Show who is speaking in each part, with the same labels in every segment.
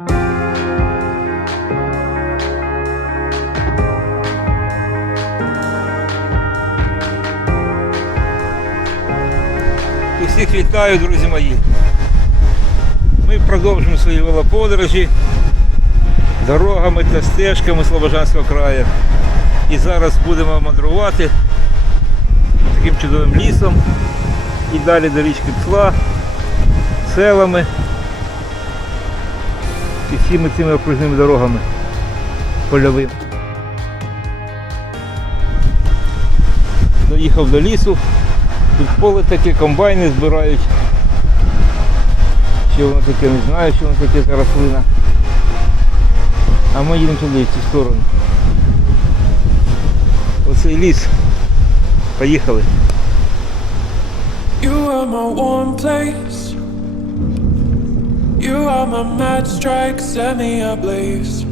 Speaker 1: Усіх вітаю, друзі мої. Ми продовжуємо свої велоподорожі дорогами та стежками Слобожанського краю. І зараз будемо мандрувати таким чудовим лісом і далі до річки Псла, селами і всіми цими окружними дорогами польовими. Доїхав до лісу. Тут поле таке, комбайни збирають. Що воно таке, не знаю, що воно таке за рослина. А ми їдемо туди, в цю сторону. Оцей ліс. Поїхали.
Speaker 2: You are my warm place. You are my mad strike, set me ablaze.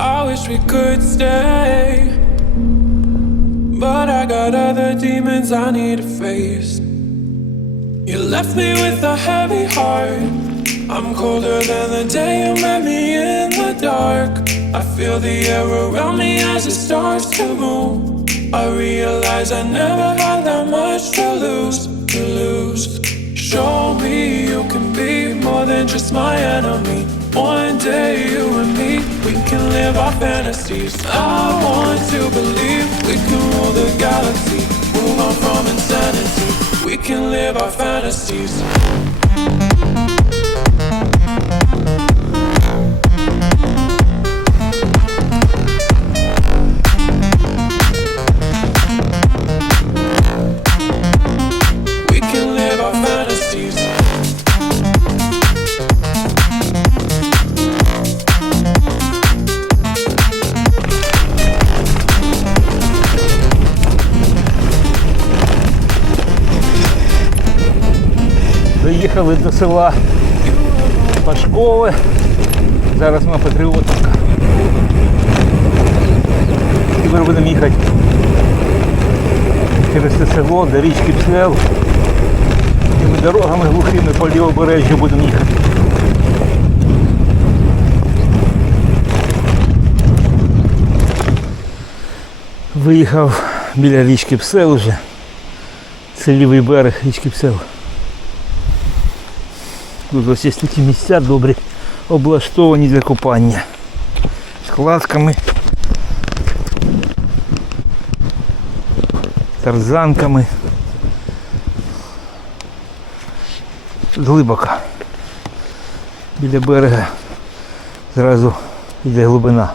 Speaker 2: I wish we could stay. But I got other demons I need to face. You left me with a heavy heart. I'm colder than the day you met me in the dark. I feel the air around me as it starts to move. I realize I never had that much to lose, to lose. Show me you can be more than just my enemy. One day you and me, we can live our fantasies. I want to believe we can rule the galaxy, move on from insanity. We can live our fantasies.
Speaker 1: Доїхали до села Пашкове. Зараз ми патріотка. Тепер будемо їхати через це село до річки Псел. Тими дорогами глухими по лівобережжю будемо їхати. Виїхав біля річки Псел уже. Це лівий берег річки Псел. Тут ось є такі місця добрі, облаштовані для купання. З кладками, тарзанками. Тут глибоко. Біля берега зразу йде глибина.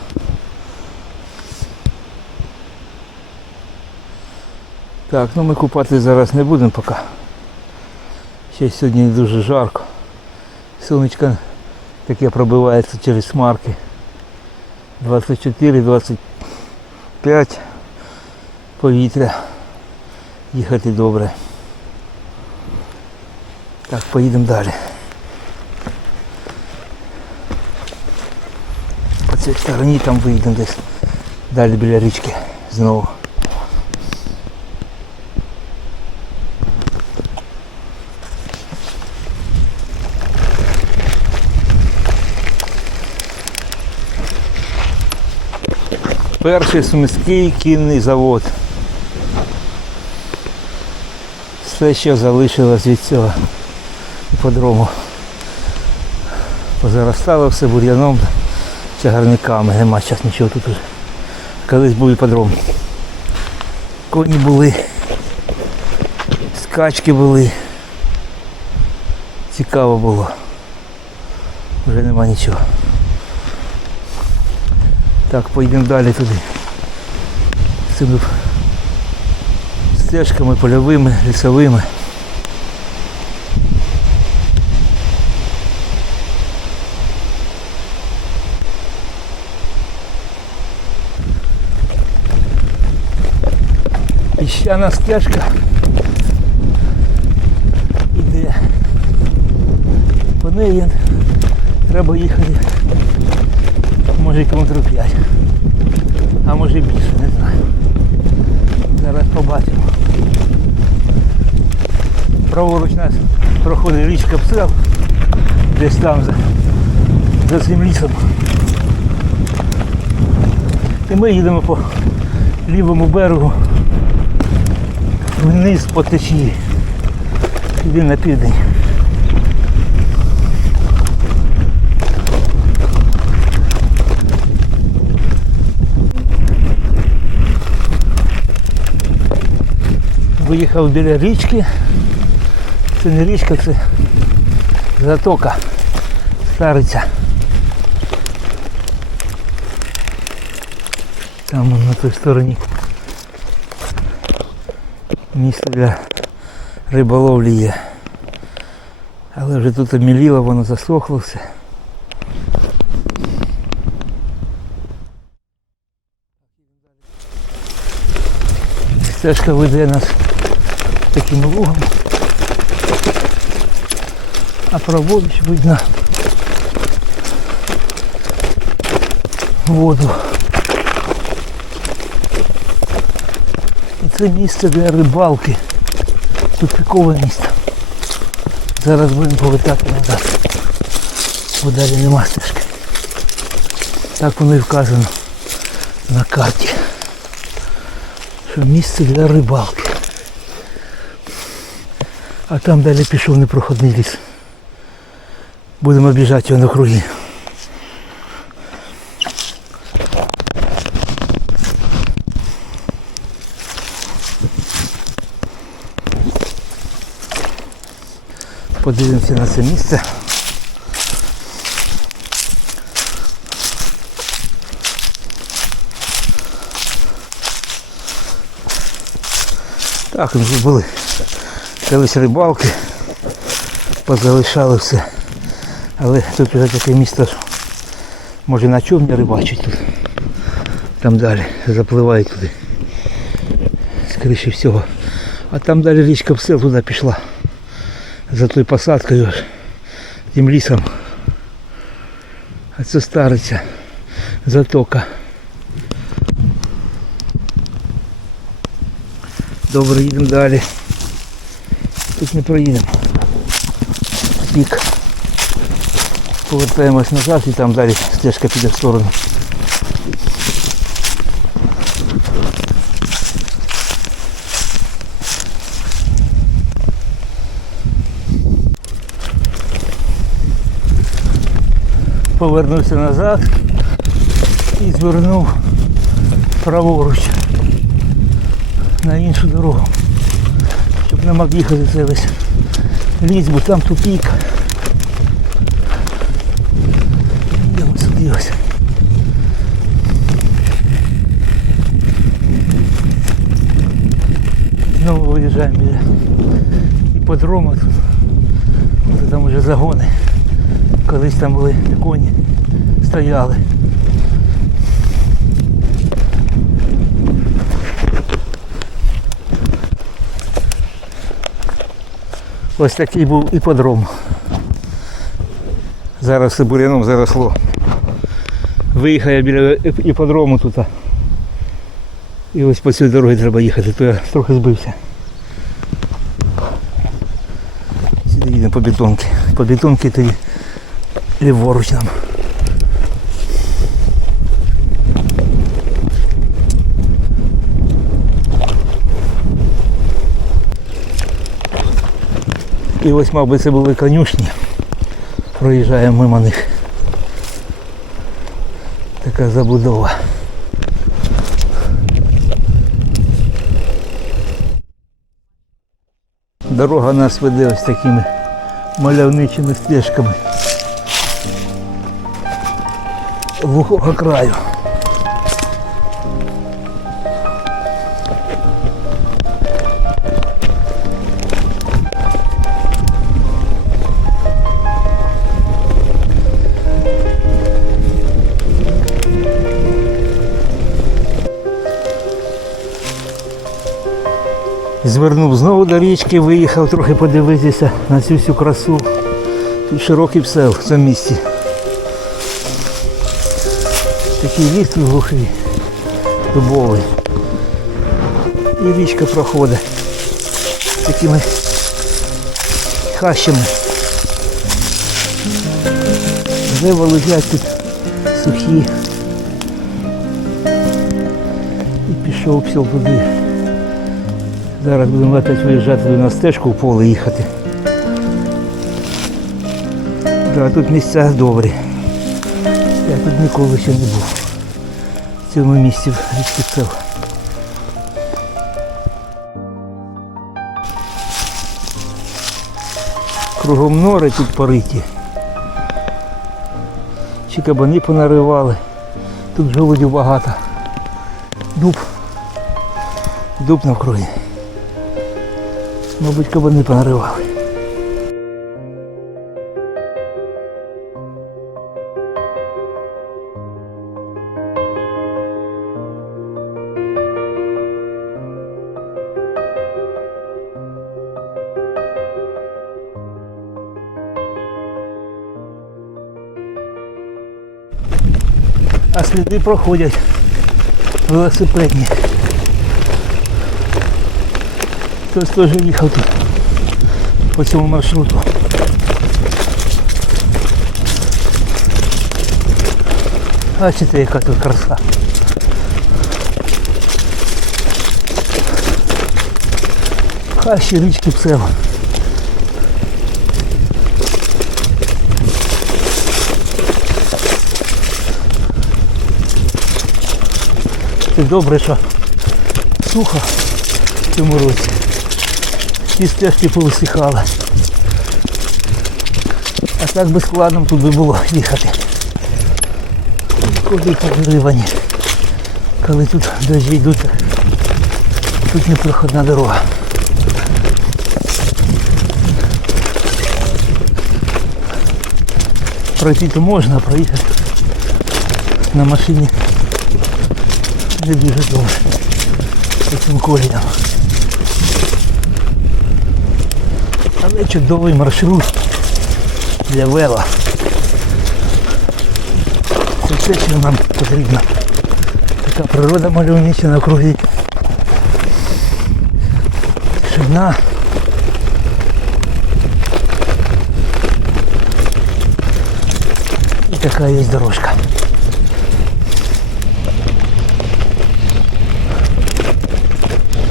Speaker 1: Так, ну ми купати зараз не будемо поки. Ще сьогодні дуже жарко. Сонечко таке пробивається через смарки. 24-25 повітря. Їхати добре. Так, поїдемо далі. По цій стороні там виїдемо десь далі біля річки знову. Перший сумський кінний завод. Все, що залишилось від цього іпподрому. Позаростало все бур'яном, чагарниками, нема зараз нічого тут уже. Колись був іпподром. Коні були, скачки були. Цікаво було. Вже нема нічого. Так, поїдемо далі туди. Цими стежками польовими, лісовими. Піщана стежка іде. По неї треба їхати може кілометрів 5. А може і більше, не знаю. Зараз побачимо. Праворуч нас проходить річка Псел, десь там за за цим лісом. І ми їдемо по лівому берегу вниз по течії. Іди на південь. Виїхав біля річки. Це не річка, це затока. Стариця. Там вон на той стороні. Місце для риболовлі є. Але вже тут обміліло, воно засохло все. Стежка веде нас таким лугом. А праворуч видно воду. І це місце для рибалки. Тупікове місце. Зараз будемо повертати назад. Бо далі нема стежки. Так воно і вказано на карті. Що місце для рибалки. А там далі пішов непроходний ліс. Будемо обіжати його на круги. Подивимося на це місце. Так, ми вже були. Колись рибалки, позалишали все. Але тут вже таке місто, може на човні рибачить тут. Там далі запливає туди. Скоріше всього. А там далі річка все туди пішла. За тою посадкою тим лісом. А це стариця. Затока. Добре, їдемо далі. Тут не проїдемо. Пік. Повертаємось назад і там далі стежка піде в сторону. Повернувся назад і звернув праворуч на іншу дорогу, Щоб не мог їхати цей весь ліс, бо там тупік. Йдемо сюди ось. Знову виїжджаємо біля іпподрома тут. Ось Там вже загони. Колись там були коні, стояли. Ось такий був іподром. Зараз буряном заросло. Виїхав я біля іподрому тут. І ось по цій дорозі треба їхати, то я трохи збився. Сюди їдемо по бетонки. По бетонки тоді ліворуч нам. І ось, мабуть, це були конюшні. Проїжджаємо мимо них. Така забудова. Дорога нас веде ось такими мальовничими стежками. Глухого краю. Звернув знову до річки, виїхав трохи подивитися на цю всю красу. Тут широкий псел в цьому місці. Такий ліс глухий, дубовий. І річка проходить такими хащами. Дерева лежать тут сухі. І пішов псел туди. Зараз будемо опять виїжджати на стежку в поле їхати. Да, тут місця добрі. Я тут ніколи ще не був. В цьому місці в річці Кругом нори тут пориті. Чи кабани понаривали. Тут жолудів багато. Дуб. Дуб навкруги. Мабуть, кабани понаривали. А сліди проходять велосипедні. Хтось теж їхав тут по цьому маршруту. Бачите, яка тут краса. Хащі річки Псела. Це добре, що сухо в цьому році. Ті стежки повисихали. А так би складно тут би було їхати. Куди повиривані. Коли тут дощі йдуть, тут непроходна дорога. Пройти то можна, проїхати на машині не дуже добре. По цим коліям. Але чудовий маршрут для вела. Це те, що нам потрібно. Така природа мальовнича навкруги. Тишина. І така є дорожка.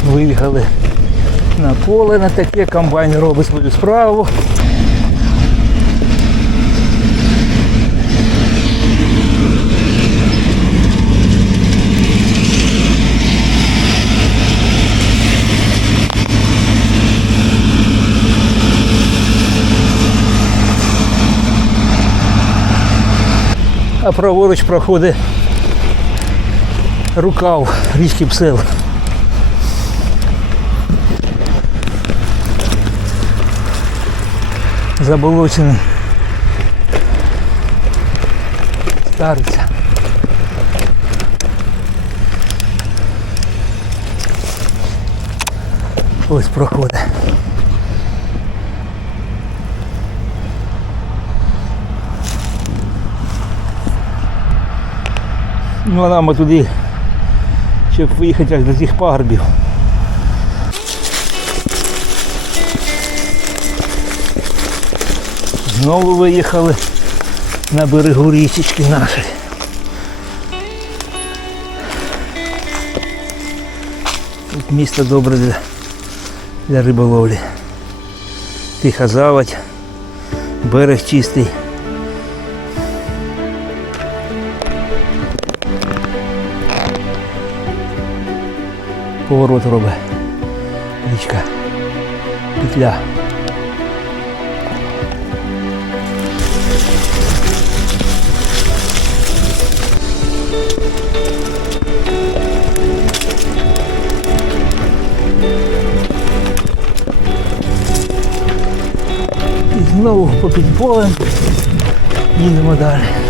Speaker 1: Виїхали на поле на таке, комбайн робить свою справу. А праворуч проходить рукав річки Псел. Заболочений. Стариця. Ось проходить. Ну а нам туди, щоб виїхати аж до цих пагорбів. Знову виїхали на берегу річечки нашої. Тут місто добре для, для риболовлі. Тиха заводь, берег чистий. Поворот робить. Річка. Петля. І знову попід полем їдемо далі.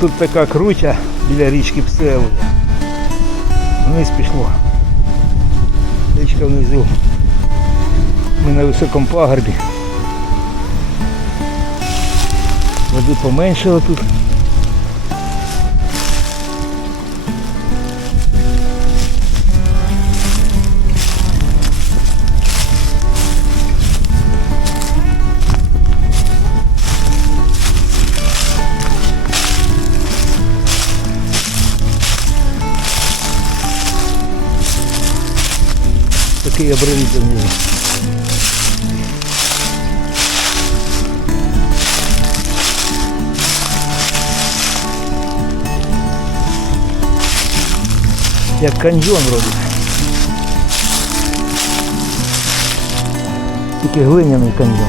Speaker 1: Тут така круча біля річки Псеву. Вниз пішло. Річка внизу. Ми на високому пагорбі. Води поменшало тут. Такий обрив внизу. Як каньйон вроде. Тільки глиняний каньйон.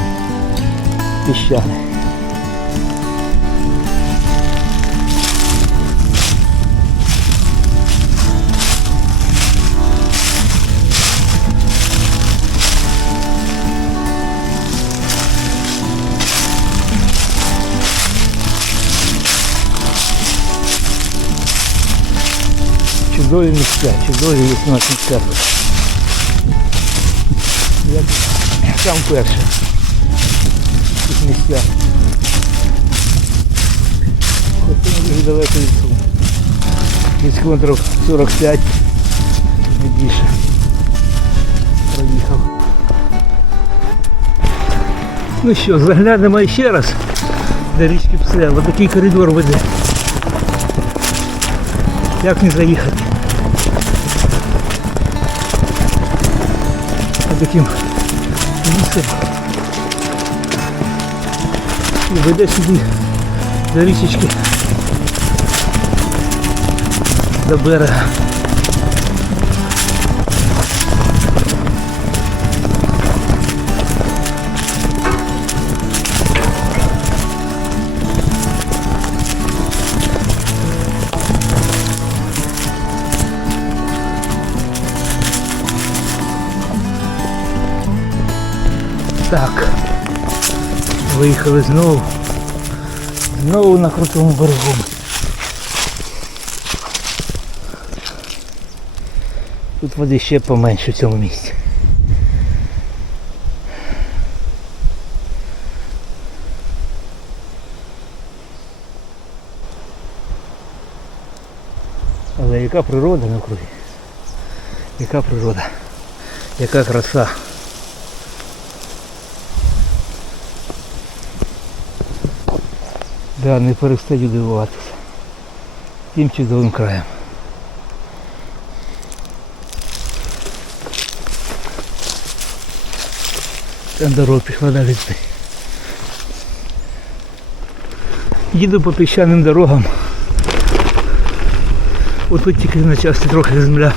Speaker 1: Піщаний. Чудові місця, чудові у нас місця. Як сам перше. Тут місця. Хоч і не дуже далеко від Сум. Десь кілометрів 45, не більше. Проїхав. Ну що, заглянемо ще раз до річки Псе. Ось такий коридор веде. Як не заїхати? Таким місцем. І веде сюди до річечки. До берега. Так. Виїхали знову. Знову на крутому берегу. Тут води ще поменше в цьому місці. Але яка природа навкруги? Яка природа? Яка краса? Да, не перестаю дивуватися. Тим чудовим краєм. Там дорога пішла далі. Їду по піщаним дорогам. Отут тільки на часті трохи земля,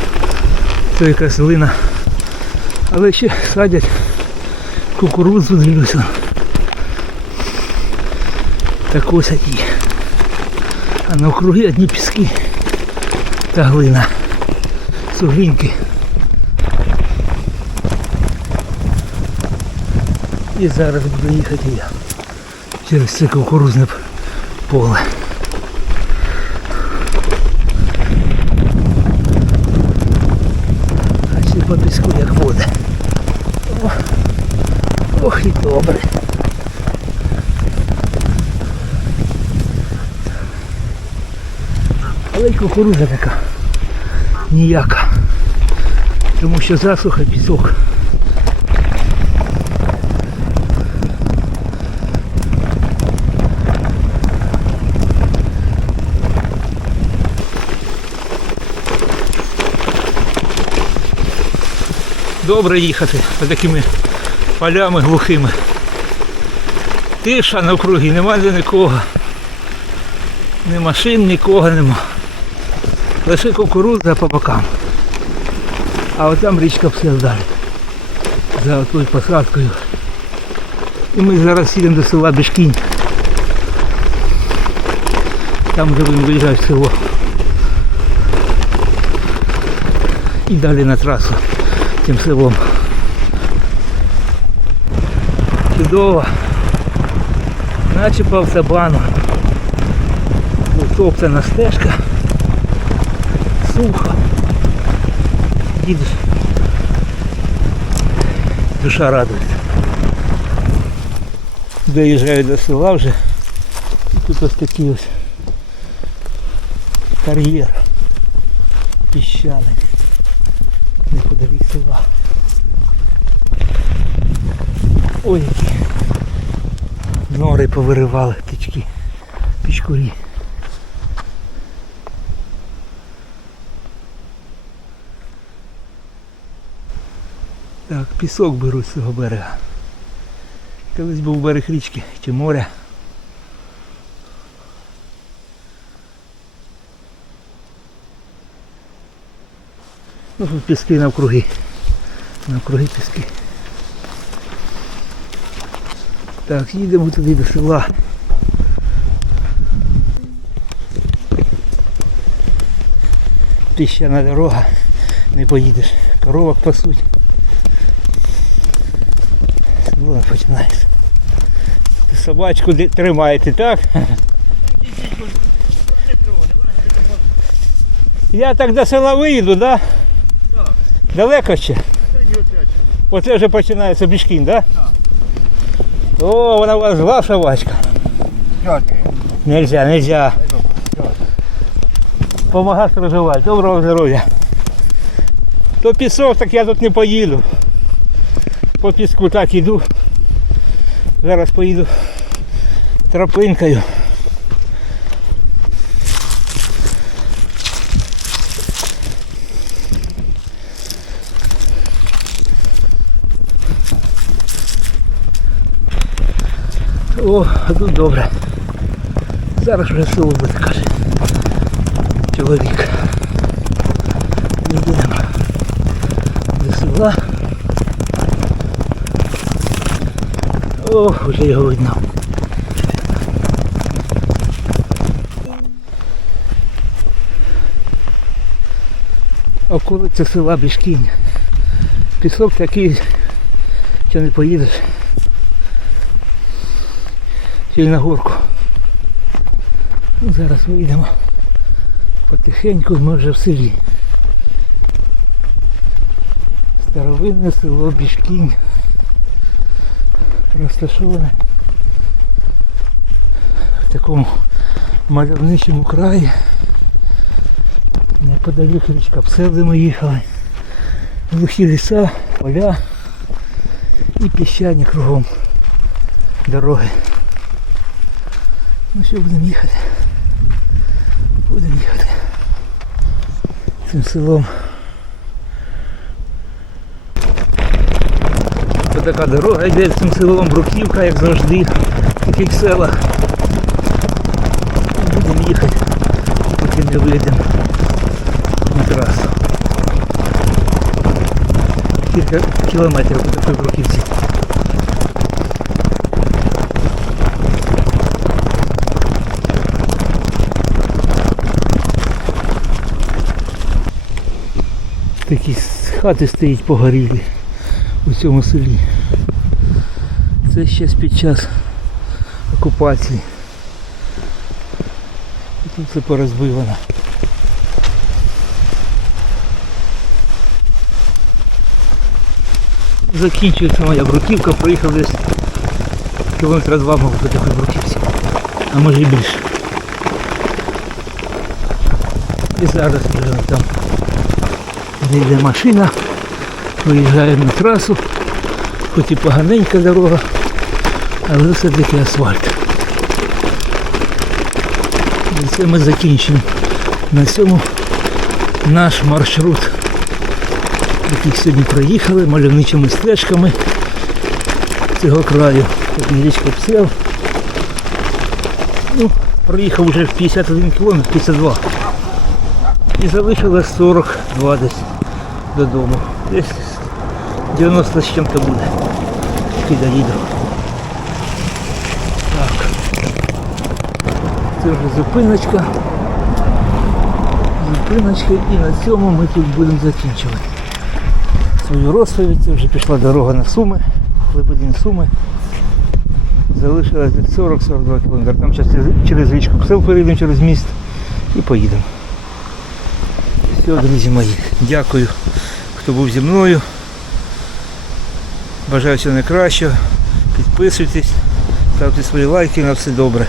Speaker 1: то якась глина. Але ще садять кукурудзу дивлюся. Так ось які. А навкруги одні піски та глина. Суглінки. І зараз буду їхати я через це кукурузне поле. А ще по піску як вода. О, ох і добре. Але й кукурудза така ніяка. Тому що засуха пісок. Добре їхати по такими полями глухими. Тиша навкруги, нема де нікого. Ні машин, нікого нема. Лише кукурудза по бокам. А от там річка все далі. За тою посадкою. І ми зараз їдемо до села Бішкінь. Там вже будемо виїжджати в село. І далі на трасу тим селом. Чудово. Наче по автобану. Топтана стежка. Сухо. Їдеш. Душа радується. Доїжджаю до села вже. І тут ось такий ось кар'єр піщаний. Неподалік села. Ой, які нори повиривали птички, пічкурі. Так, пісок беруть з цього берега. Колись був берег річки чи моря. Ну тут піски навкруги. Навкруги піски. Так, їдемо туди до села. Піщана дорога, не поїдеш. Коровок пасуть. Село починається. Собачку тримаєте, так? Я так до села виїду, так? Да? Далеко ще? Оце вже починається Бішкін, так? Да? О, вона у вас зла собачка. Нельзя, нельзя. Помагати проживати. Доброго здоров'я. То пісок, так я тут не поїду. По піску так іду. Зараз поїду тропинкою. О, а тут добре. Зараз вже село буде, каже. Чоловік. Йдемо до села. О, вже його видно. Околиця села Бішкінь. Пісок такий, що не поїдеш. Й на горку. Ну, зараз вийдемо. Потихеньку ми вже в селі. Старовинне село Бішкінь. Розташоване в такому мальовничому краї. Неподалік річка Псел, де ми їхали. Глухі ліса, поля і піщані кругом дороги. Ну що будемо їхати? Будемо їхати цим селом. Ось така дорога йде цим селом Бруківка, як завжди, в таких селах. Будемо їхати, поки не вийдемо на трасу. Кілька кілометрів по такій Бруківці. Такі хати стоять погорілі у цьому селі. Це ще під час окупації. І тут все порозбивано. Закінчується моя бруківка, проїхав десь кілометра два, мабуть, по такій бруківці. А може і більше. І зараз вже там де йде машина, виїжджаємо на трасу, хоч і поганенька дорога, але все-таки асфальт. І це ми закінчимо на цьому наш маршрут, який сьогодні проїхали мальовничими стежками цього краю. Річка Псел. Ну, проїхав вже 51 км, 52 і залишилось 42 десь додому. Десь 90 з чим-то буде. Поки доїду. Так. Це вже зупиночка. Зупиночка і на цьому ми тут будемо закінчувати свою розповідь. Вже пішла дорога на Суми, Лебедин Суми. Залишилось 40-42 км. Там зараз через річку Псел перейдемо через міст і поїдемо. Все, друзі мої, дякую, хто був зі мною. Бажаю всього найкращого. Підписуйтесь, ставте свої лайки на все добре.